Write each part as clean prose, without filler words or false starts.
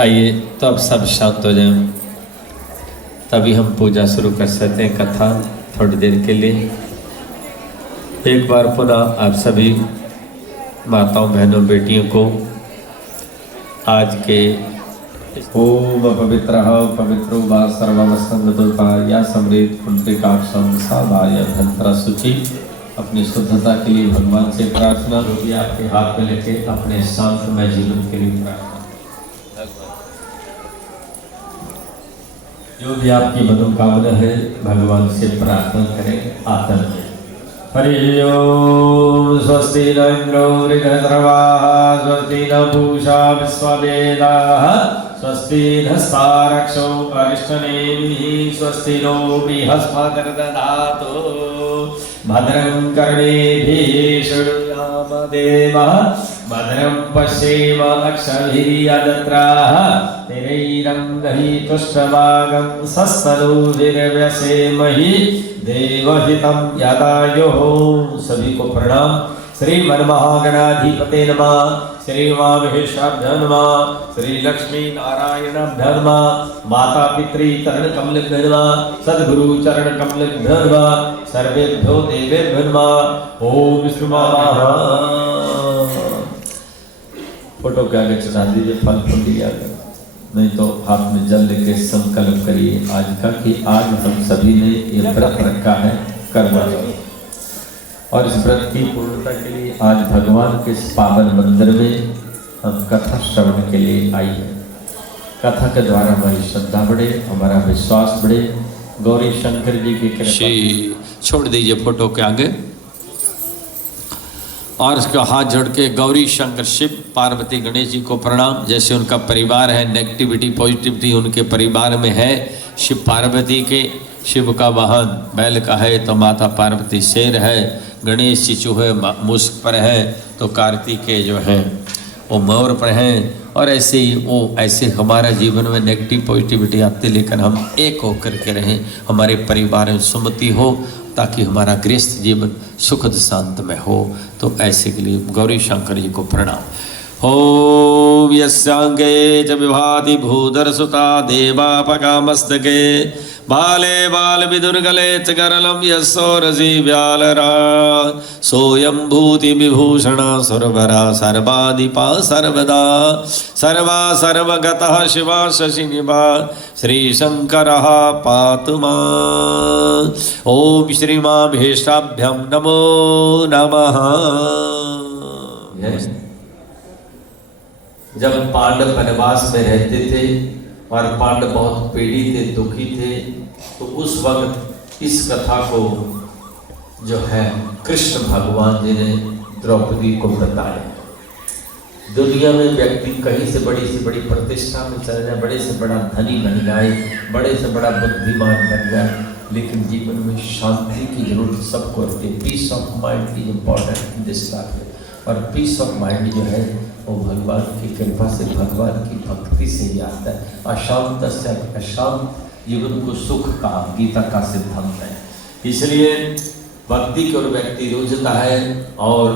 आइए तो अब सब शांत हो जाएं, तभी हम पूजा शुरू कर सकते हैं। कथा थोड़ी देर के लिए एक बार पुनः आप सभी माताओं बहनों बेटियों को आज के ओम पवित्र पवित्रो वा सर्वमस्कंदोपा या समृद्ध कुंडिकाक्षम सावाय धंत्रा सूचि अपनी शुद्धता के लिए भगवान से प्रार्थना। जो भी आपके हाथ में लेके अपने शांतमय जीवन के लिए प्रार्थना। जो भी आपकी मनोकामना है भगवान से प्रार्थना करें आदर में। हरि ओम। स्वस्ति न इंद्रो वृद्धर्वाः स्वस्ति न पूषा विश्ववेदाः स्वस्ति नस्तारक्षो अरिष्टनेमिः स्वस्ति नो बृहस्पतिर्दधातु भद्रं कर्णेभिः शृणुयाम देवः भद्रं पश्येम अक्षभिर्यजत्राः स्थिरैरङ्गैः तुष्टवागं सस्तनूभिर्व्यसेमहि देवहितं यदायुः। सभी को प्रणाम। श्री मनमहागणाधिपते नमः। श्री उमामहेशाभ्य नमः। श्री लक्ष्मी नारायणाभ्य नमः। माता पितृ चरण कमलभ्यो नमः। सद्गुरु चरण कमलभ्यो नमः। सर्वेभ्यो देवेभ्यो नमः। ओम श्रीमाहा। फोटो के आगे चढ़ा दीजिए फल फूल आगे, नहीं तो हाथ में जल लेके संकल्प करिए आज का कि आज हम सभी ने ये व्रत रखा है करवा चौथ, और इस व्रत की पूर्णता के लिए आज भगवान के इस पावन मंदिर में हम कथा श्रवण के लिए आई है। कथा के द्वारा हमारी श्रद्धा बढ़े, हमारा विश्वास बढ़े। गौरी शंकर जी की कृपा। छोड़ दीजिए फोटो के आगे और इसका हाथ जोड़ के गौरी शंकर शिव पार्वती गणेश जी को प्रणाम। जैसे उनका परिवार है, नेगेटिविटी पॉजिटिविटी उनके परिवार में है। शिव पार्वती के, शिव का वाहन बैल का है तो माता पार्वती शेर है, गणेश जी चूहे मुस्क पर है तो कार्तिकेय जो है वो मोर पर हैं। और ऐसे ही वो ऐसे हमारा जीवन में नेगेटिव पॉजिटिविटी आते लेकर हम एक होकर के रहें, हमारे परिवार में सुमति हो, ताकि हमारा गृहस्थ जीवन सुखद शांतमय हो। तो ऐसे के लिए गौरी शंकर जी को प्रणाम। ओम यस्यांगे च विभाति भूधर सुता देवापकामस्तके बाले बाल विदुर्गले च गरलं यस्सोरसी व्यालरा सोयं भूति विभूषण सुरवरा सर्वाधिपा सर्वदा सर्वा सर्वगतः शिवा शशिनिभा श्री शंकरः पातु मां। ओम श्री मामहेशाभ्यं नमो नमः। जब पांडव वनवास में रहते थे और पांडव बहुत पीड़ित थे, दुखी थे, तो उस वक्त इस कथा को जो है कृष्ण भगवान जी ने द्रौपदी को बताया। दुनिया में व्यक्ति कहीं से बड़ी प्रतिष्ठा में चल जाए, बड़े से बड़ा धनी बन जाए, बड़े से बड़ा बुद्धिमान बन जाए, लेकिन जीवन में शांति की जरूरत सबको होती है। Peace of mind is important in this life. और पीस ऑफ माइंड जो है वो भगवान की कृपा से, भगवान की भक्ति से ही आता है। अशांत से अशांत जीवन को सुख कहा, गीता का सिद्धांत है। इसलिए भक्ति की ओर व्यक्ति रुझता है और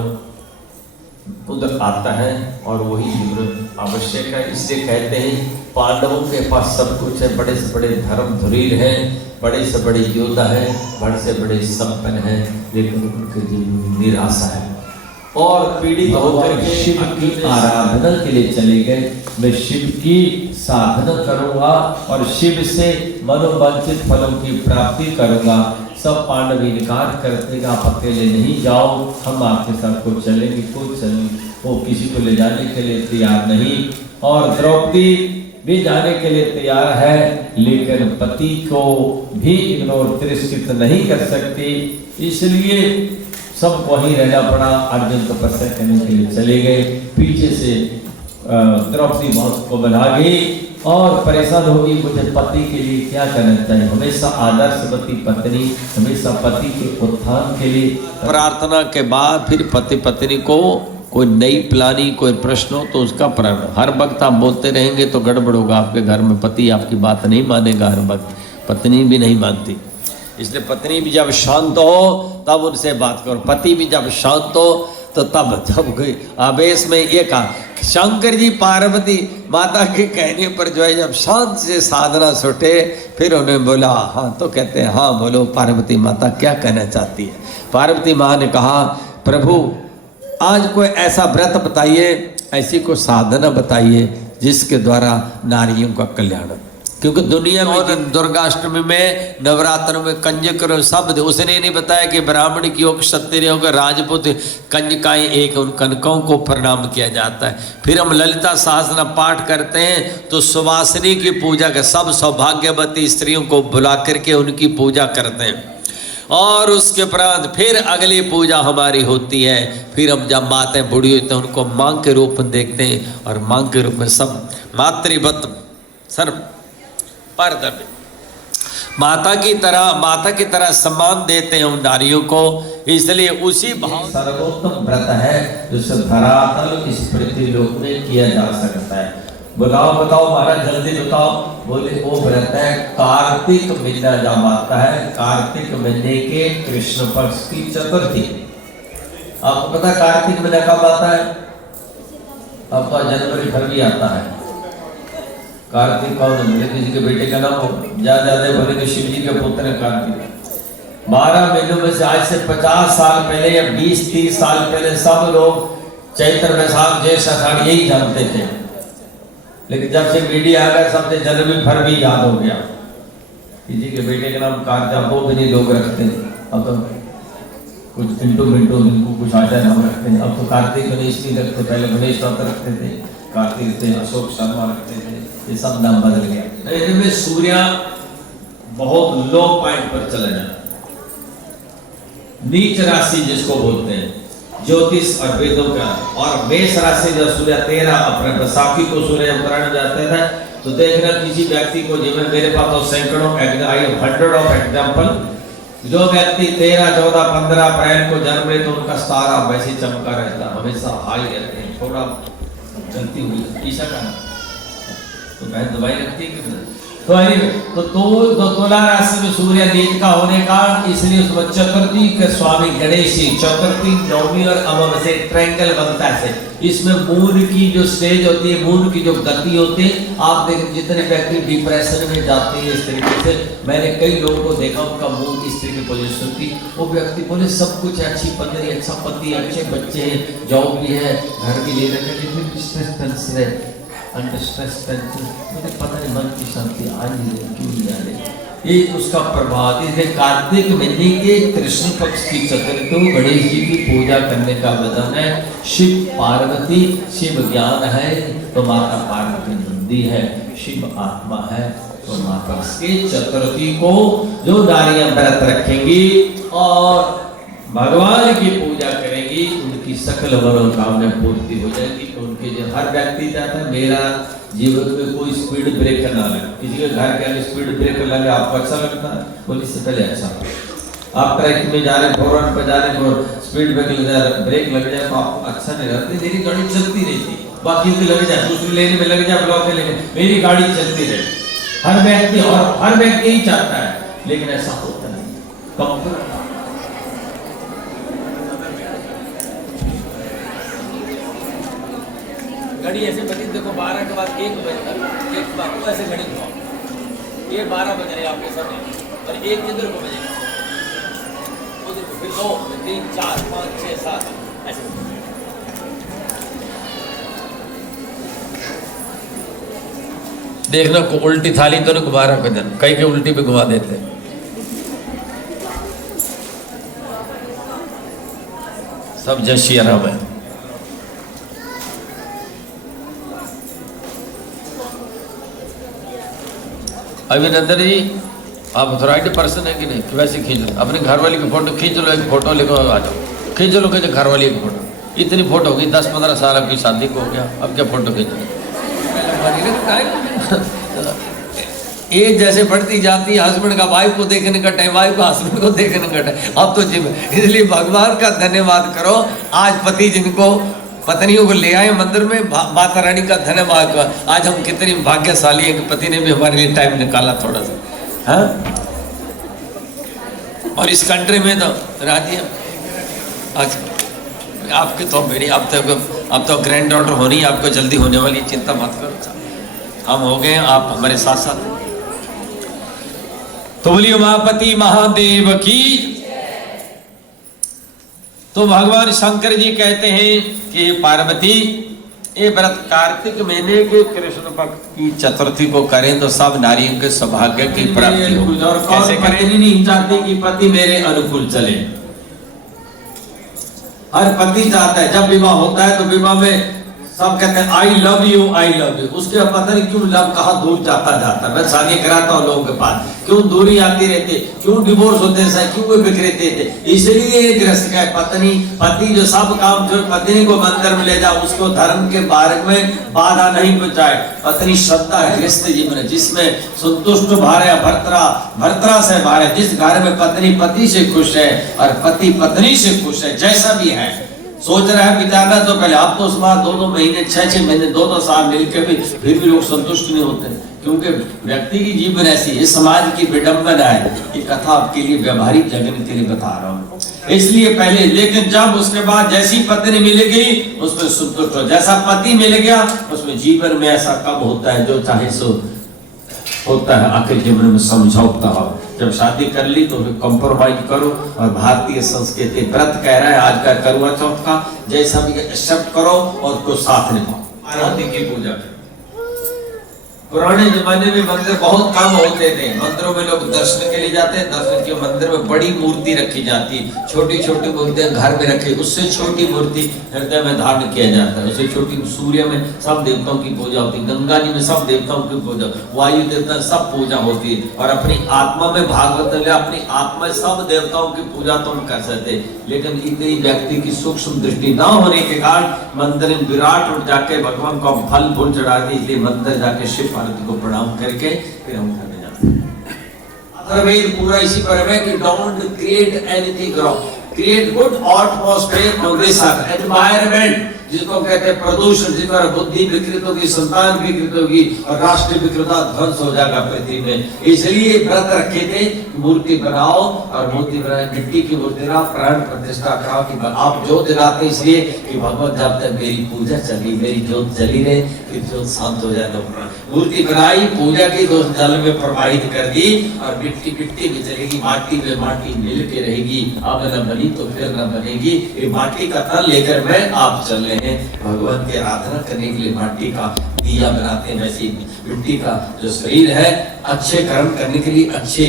उधर आता है और वही जीवन आवश्यक है। इसलिए कहते हैं पांडवों के पास सब कुछ है, बड़े से बड़े धर्म धुरीर हैं, बड़े से बड़े योद्धा है, बड़े से बड़े संपन्न हैं, लेकिन उनके जीवन में निराशा है और पीड़ित होकर के शिव की आराधना के लिए चले गए। मैं शिव की साधना करूंगा और शिव से मनोवांछित फलों की प्राप्ति करूंगा। सब पांडव इनकार करते हैं, आप अकेले नहीं जाओ, हम आपके साथ को चलेंगे, कोई चलेंगे। वो किसी को ले जाने के लिए तैयार नहीं और द्रौपदी भी जाने के लिए तैयार है, लेकिन पति को भी इग्नोर तिरस्कृत नहीं कर सकती। इसलिए सब वहीं रहना पड़ा। अर्जुन तपस्या करने के लिए चले गए। पीछे से द्रौपदी बहुत को बना गई और परेशान होगी, मुझे पति के लिए क्या करना चाहिए। हमेशा आदर्शवती पत्नी, हमेशा पति के उत्थान के लिए प्रार्थना के बाद फिर पति पत्नी को कोई नई प्लानिंग, कोई प्रश्न हो तो उसका प्रारंभ। हर वक्त आप बोलते रहेंगे तो गड़बड़ होगा आपके घर में। पति आपकी बात नहीं मानेगा, हर वक्त पत्नी भी नहीं मानती। इसलिए पत्नी भी जब शांत हो तब उनसे बात करो, पति भी जब शांत हो तो तब जब गई आवेश में ये कहा, शंकर जी पार्वती माता के कहने पर जो है जब शांत से साधना छूटे, फिर उन्हें बोला हाँ, तो कहते हैं हाँ बोलो पार्वती माता क्या कहना चाहती है। पार्वती माँ ने कहा, प्रभु आज कोई ऐसा व्रत बताइए, ऐसी कोई साधना बताइए जिसके द्वारा नारियों का कल्याण, क्योंकि दुनिया में दुर्गाष्टमी में नवरात्रों में कंजक शब्द, उसने नहीं बताया कि ब्राह्मण की हो, क्षत्रिय हो, राजपूत कंजकाएं एक, उन कनकों को प्रणाम किया जाता है। फिर हम ललिता सहस्त्र पाठ करते हैं तो सुवासिनी की पूजा कर, सब सौभाग्यवती स्त्रियों को बुला करके उनकी पूजा करते हैं, और उसके उपरांत फिर अगली पूजा हमारी होती है। फिर हम जब माताएं बूढ़ी होती हैं उनको मां के रूप में देखते हैं, और मां के रूप में सब मातृवत सर्व पारदर्शी माता की तरह सम्मान देते हैं उन नारियों को। इसलिए उसी भाव सर्वोत्तम व्रत है जिसे धरातल इस पृथ्वी लोक में किया जा सकता है। बताओ महाराज जल्दी बताओ। बोले वो व्रत है कार्तिक महीना जब आता है, कार्तिक महीने के कृष्ण पक्ष की चतुर्थी। आपको पता कार्तिक महीना कब आता है? आपका जनवरी फरवरी आता है। कार्तिक कौन है? किसी के बेटे का नाम हो, ज्यादा बोले तो शिव जी के पुत्र है कार्तिक। 12 महीनों में से आज से 50 साल पहले या 20-30 साल पहले सब लोग चैत्र वैशाख ज्येष्ठ आषाढ़ यही जानते थे, लेकिन जब से मीडिया आ गया सबसे जनवरी फरवरी याद हो गया। किसी के बेटे का नाम कार्तिक वो भी नहीं लोग रखते, अब तो कुछ पिंटू इनको कुछ आता है नाम रखते हैं। अब तो कार्तिक गणेश नहीं रखते, पहले गणेश चौथा रखते थे, कार्तिक थे, अशोक शर्मा रखते थे, ये सब नाम बदल गया। इनमें सूर्य बहुत लो पॉइंट पर चला जाता, नीच राशि जिसको बोलते हैं ज्योतिष और वेदों का। और मेष राशि जब सूर्य 13 अप्रैल बैसाखी को सूर्य उत्तरायण जाते थे, तो देखना किसी व्यक्ति को, जिसमें मेरे पास तो सैकड़ों 100 ऑफ एग्जाम्पल, जो व्यक्ति 13, 14, 15 अप्रैल को जन्म ले तो उनका तारा वैसे चमका रहता, हमेशा हाई रहते हैं, थोड़ा चलती हुई ईशा का तो बहन दवाई रखती है कि तो तुला राशि में सूर्य नीच का होने का, इसलिए उसमें चतुर्थी के स्वामी गणेश जी, चतुर्थी नवमी और अमावस्या ट्रायंगल बनता है। इसमें मून की जो स्टेज होती है, मून की जो गति होती है, आप देखें जितने व्यक्ति डिप्रेशन में जाते हैं इस तरीके से, मैंने कई लोगों को देखा उनका मून इस तरह की पोजीशन थी, वो व्यक्ति बोले सब कुछ अच्छी पत्नी, अच्छा पति, अच्छे बच्चे हैं, जॉब भी है, घर भी ले रखे, लेकिन मुझे पता नहीं मन की शांति आज क्यों नहीं आ रही। ये उसका प्रभाव है। कार्तिक महीने के कृष्ण पक्ष की चतुर्थी को गणेश जी की पूजा करने का विधान है। शिव पार्वती, शिव ज्ञान है तो माता पार्वती नंदी है, शिव आत्मा है तो माता के चतुर्थी को जो नारियां व्रत रखेंगी और भगवान की पूजा करेंगी, उनकी सकल मनोकामना पूर्ति हो जाएगी। उनके जो हर व्यक्ति चाहता है मेरा जीवन में कोई स्पीड ब्रेकर ना लगे, किसी के घर के आगे स्पीड ब्रेकर लगे आपको अच्छा लगता है? बोले इससे पहले अच्छा, आप ट्रैक में जा रहे, फोरन पे जा रहे, स्पीड ब्रेक लग जाए तो आपको अच्छा नहीं लगता। मेरी गाड़ी चलती रहती, बाकी की लग जाए, दूसरी लेने में लग जाए, ब्लॉक में लेने, मेरी गाड़ी चलती रहे। हर व्यक्ति ही चाहता है, लेकिन ऐसा होता नहीं। घड़ी ऐसे बजी, देखो 12 के बाद 1 बजे तक एक बार ऐसे घड़ी घुमाओ, ये 12 बज रहे आपके सामने और 1 इधर को बजेगा, उधर को, फिर 2, 3, 4, 5, 6, 7 ऐसे। देखना को उल्टी थाली तो नहीं घुमा रहा दिन, कई के उल्टी पे घुमा देते। सब जय श्री राम है। अभिनंदन जी आप अथॉराइटी पर्सन है कि नहीं? कि वैसे खींच लो अपने घर वाली की फोटो, खींच लो, एक फोटो लेकर आ जाओ, खींच लो कि घर वाली की फोटो। इतनी फोटो होगी, 10-15 साल आपकी शादी को हो गया, अब क्या फोटो खींच लो? एज जैसे बढ़ती जाती है, हस्बैंड का वाइफ को देखने का टाइम, वाइफ का हस्बैंड को देखने का टाइम, अब तो जिम। इसलिए भगवान का धन्यवाद करो, आज पति जिनको पत्नियों को ले आए मंदिर में, माता रानी का धन्यवाद। आज हम कितनी भाग्यशाली हैं कि पति ने भी हमारे लिए टाइम निकाला थोड़ा सा, हाँ। और इस कंट्री में तो राज्य अच्छा आपके तो मेरी अब तो ग्रैंड डॉटर होनी है, आपको जल्दी होने वाली, चिंता मत करो, हम हो गए, आप हमारे साथ साथ। तो बोलिए उमापति महादेव की। तो भगवान शंकर जी कहते हैं कि पार्वती, ये व्रत कार्तिक महीने के कृष्ण पक्ष की चतुर्थी को करें तो सब नारियों के सौभाग्य की प्राप्ति हो। और कैसे करें? नहीं चाहते कि पति मेरे अनुकूल चले। हर पति चाहता है जब विवाह होता है तो विवाह में सब कहते हैं I love you, I love you. उसके बाद पता नहीं क्यों लव कहाँ दूर जाता जाता। मैं शादी कराता हूँ लोगों के पास, क्यों दूरी आती रहती, क्यों डिवोर्स होते हैं, क्यों वे बिखरेते थे। इसलिए गृहस्थ का पति जो सब काम जो पत्नी को मंदिर में ले जाए, उसको धर्म के बारे में बाधा नहीं पहुंचाए। पत्नी श्रद्धा है गृहस्थ जीवन है, जिसमें संतुष्ट भार्या भर्तरा से भार्या। जिस घर में पत्नी पति से खुश है और पति पत्नी से खुश है, जैसा भी है, सोच रहा है बिताना तो पहले, अब तो उसमें 2-2 महीने 6-6 महीने 2-2 साल मिलकर भी फिर भी लोग संतुष्ट नहीं होते, क्योंकि व्यक्ति की जीवन ऐसी है। समाज की विडंबना है। ये कथा आपके लिए व्यवहारिक जगन के लिए बता रहा हूँ, इसलिए पहले। लेकिन जब उसके बाद जैसी पत्नी मिलेगी उसमें संतुष्ट हो, जैसा पति मिल गया उसमें जीवन में ऐसा कब होता है जो चाहे सो होता है। आखिर जीवन में समझौता हो। जब शादी कर ली तो फिर कॉम्प्रोमाइज करो। और भारतीय संस्कृति व्रत कह रहा है आज का करवा चौथ का, जैसा भी एक्सेप्ट करो और उसको साथ निभाओ। पार्वती की पूजा करो। पुराने जमाने में मंदिर बहुत कम होते थे, मंदिरों में लोग दर्शन के लिए जाते हैं। दर्शन के मंदिर में बड़ी मूर्ति रखी जाती, छोटी छोटी मूर्तियां घर में रखी, उससे छोटी मूर्ति हृदय में धारण किया जाता है। उससे छोटी सूर्य में सब देवताओं की पूजा होती है, गंगा जी में सब देवताओं की पूजा, वायु देवता सब पूजा होती है। और अपनी आत्मा में भागवत में अपनी आत्मा में सब देवताओं की पूजा तुम कर सकते, लेकिन इतनी व्यक्ति की सूक्ष्म दृष्टि न होने के कारण मंदिर में विराट उठ जाके भगवान को फल फूल चढ़ा दी। इसलिए मंदिर जाके शिव पार्वती को प्रणाम करके फिर हम घर में जाते हैं। अथर्ववेद पूरा इसी पर है कि don't create anything wrong, create good atmosphere, notion, environment, जिसको कहते हैं प्रदूषण, जिस पर बुद्धि विकृत होगी, संतान विकृत होगी और राष्ट्र विकृता ध्वंस हो जाएगा पृथ्वी में। इसलिए व्रत रखे थे, मूर्ति बनाओ और मूर्ति बनाए, मिट्टी की मूर्ति ना, प्राण प्रतिष्ठा कराओ कि आप ज्योत जलाते इसलिए कि भगवान जब तक मेरी पूजा चली, मेरी ज्योत जली रहे, फिर ज्योत शांत हो जाए। तो मूर्ति बनाई, पूजा की, तो जल में प्रवाहित कर दी और मिट्टी मिट्टी में चलेगी, माटी में माटी मिल के रहेगी। अब न बनी तो फिर न बनेगी। ये माटी का तन लेकर मैं आप चल रहे हैं भगवान की आराधना करने के लिए। माटी का दिया बनाते हैं, वैसे मिट्टी का जो शरीर है अच्छे कर्म करने के लिए, अच्छे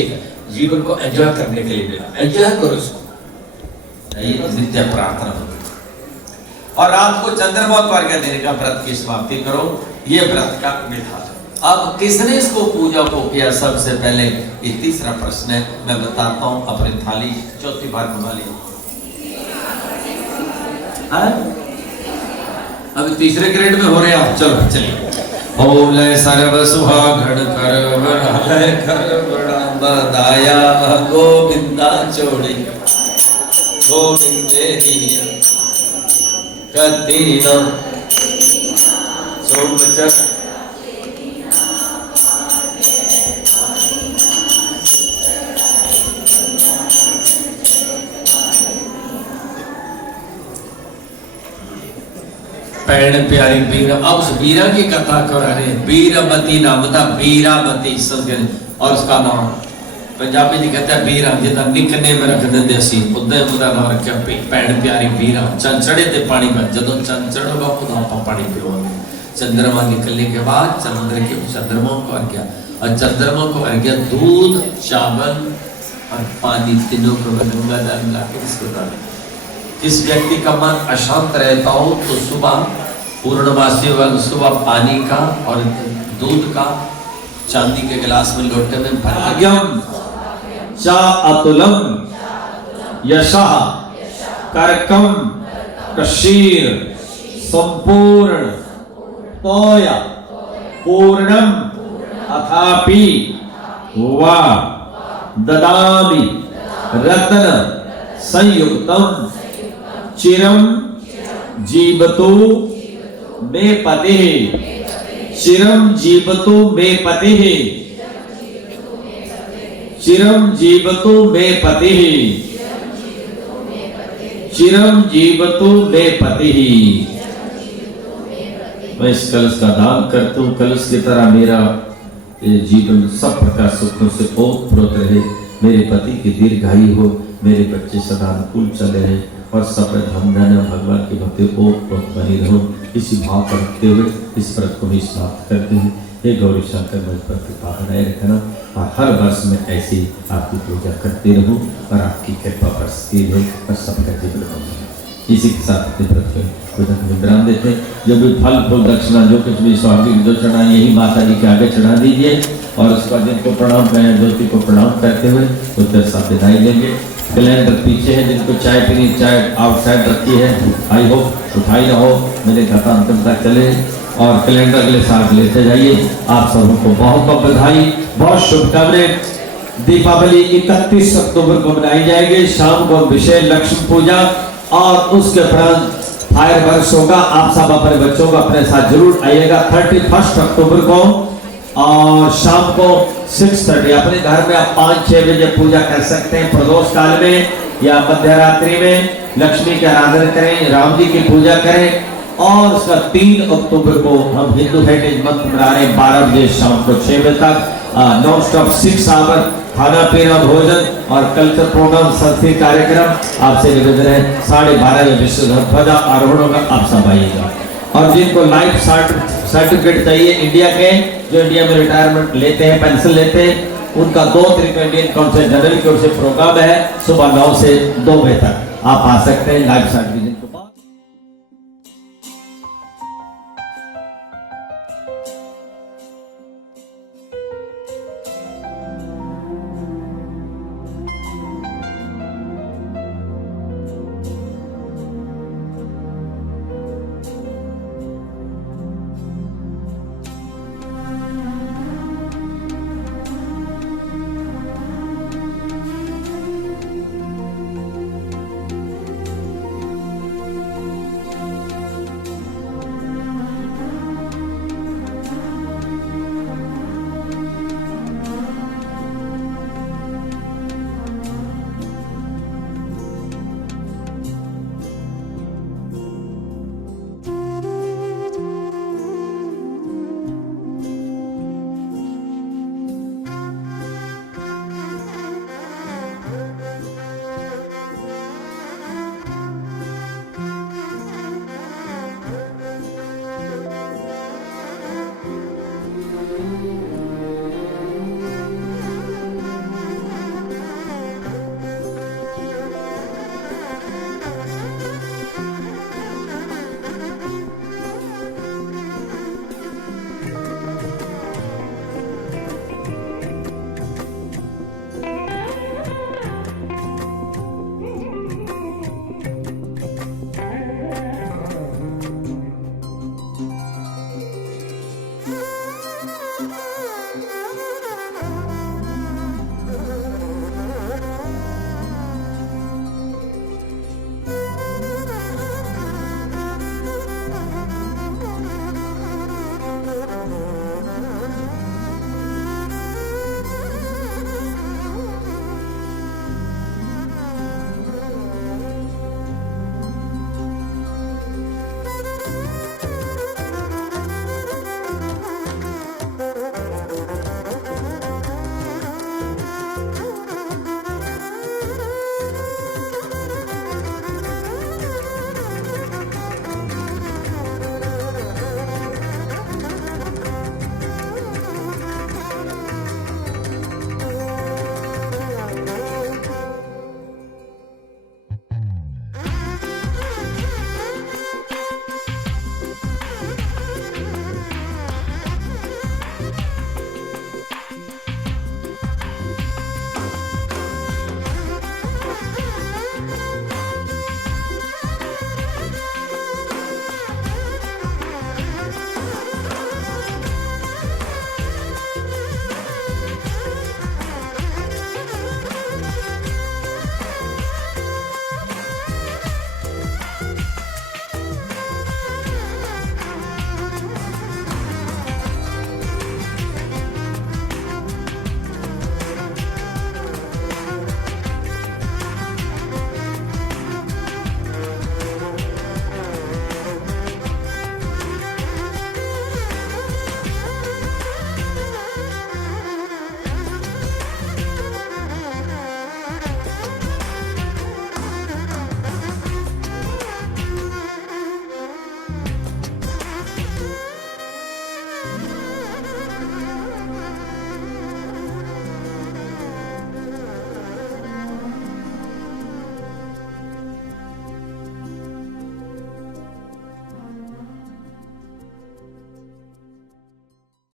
जीवन को एंजॉय करने के लिए मिला। एंजॉय करो इसको, नित्य प्रार्थना हो। और रात को चंद्रमा को अर्घ्य देने का व्रत की समाप्ति करो, ये व्रत का विधान। अब किसने इसको पूजा को किया? सबसे पहले ये तीसरा प्रश्न है, मैं बताता हूं। अपनी थाली चौथी बार घुमा ली। अभी तीसरे ग्रेड में हो रहे हैं आप। चलो चलिए। बोले सर्व सुहागण कर वरालय कर बड़ा बदाया गोविंदा चोड़ी गोविंदे दिया कदीना सोमचक पैण प्यारी बीरा। अब उस बीरा की कथा करा रहे हैं। बीरावती नाम था, बीरावती और उसका नाम पंजाबी जी कहते हैं बीरा, जिदा निकने में रख देंगे सी उदा उदा नाम रखा पैण प्यारी बीरा। चंद चढ़े थे पानी में, जदों चंद चढ़ेगा उदा आप पानी पियोगे। चंद्रमा निकलने के बाद चंद्रमा को अर्घ्य, और चंद्रमा को अर्घ्य दूध, चावल और पानी तीनों को गंगा जल मिला के इसको डालें। इस व्यक्ति का मन अशांत रहता हो तो सुबह पूर्णमासी वाला सुबह पानी का और दूध का चांदी के गिलास में लोटे में भाग्यम चा अतुलम यशः करकम कशीर संपूर्ण तोया पूर्णम अथापि वा ददामि रत्न संयुक्तम चिरम जीवतु मे पते, चिरम जीवतु मे पते, चिरम जीवतु मे पते, चिरम जीवतु मे पति ही। मैं इस कलश का दान करता हूँ, कलश की तरह मेरा ये जीवन सब प्रकार सुखों से ओतप्रोत रहे, मेरे पति की दीर्घायु हो, मेरे बच्चे सदा अनुकूल चले रहे और सब धन धन भगवान की भक्ति ओतप्रोत बनी रहो। इसी भाव पर रखते हुए इस व्रत को भी समाप्त करते हैं। हे गौरी शंकर मुझ पर कृपा बनाए रखना और हर वर्ष में ऐसी आपकी पूजा करते रहूं और आपकी कृपा बरसती रहे और सबका जीवन बने। इसी के साथ अपने व्रत में पूजा को विराम देते हैं। जो भी फल फूल दक्षिणा जो कुछ भी स्वाभाविक जो चढ़ा यही माता जी के आगे चढ़ा दीजिए और उसका जिनको प्रणाम करें ज्योति को प्रणाम करते हुए उसके साथ विदाई लेंगे। कैलेंडर पीछे है, जिनको चाय पीनी चाय आउटसाइड रखी है, आई हो उठाई ना हो, मेरे कथा अंतिम तक चले और कैलेंडर अगले साल लेते जाइए। आप सबको बहुत बहुत बधाई, बहुत शुभकामनाएं। दीपावली 31 अक्टूबर को मनाई जाएगी। शाम को विशेष लक्ष्मी पूजा और उसके उपरांत फायर वर्क्स होगा। आप सब अपने बच्चों को अपने साथ जरूर आइएगा 31 अक्टूबर को और शाम को 6:30 अपने घर में आप 5-6 बजे पूजा कर सकते हैं। प्रदोष काल में या मध्य रात्रि में लक्ष्मी की आराधना करें, राम जी की पूजा करें और उसका 3 अक्टूबर को हम हिंदू हेरिटेज मंथ मना रहे हैं 12 बजे शाम को 6 बजे तक नॉन स्टॉप 6 आवर खाना पीना भोजन और कल्चर प्रोग्राम संस्कृति कार्यक्रम। आपसे निवेदन है 12:30 विश्व ध्वजा आरोहण होगा, आप सब आइएगा। और जिनको लाइफ सर्टिफिकेट चाहिए इंडिया के, जो इंडिया में रिटायरमेंट लेते हैं पेंशन लेते हैं, उनका 2 तारीख को इंडियन काउंसिल जनरल की ओर से प्रोग्राम है सुबह 9 से 2 बजे तक। आप आ सकते हैं लाइफ सर्टिफिकेट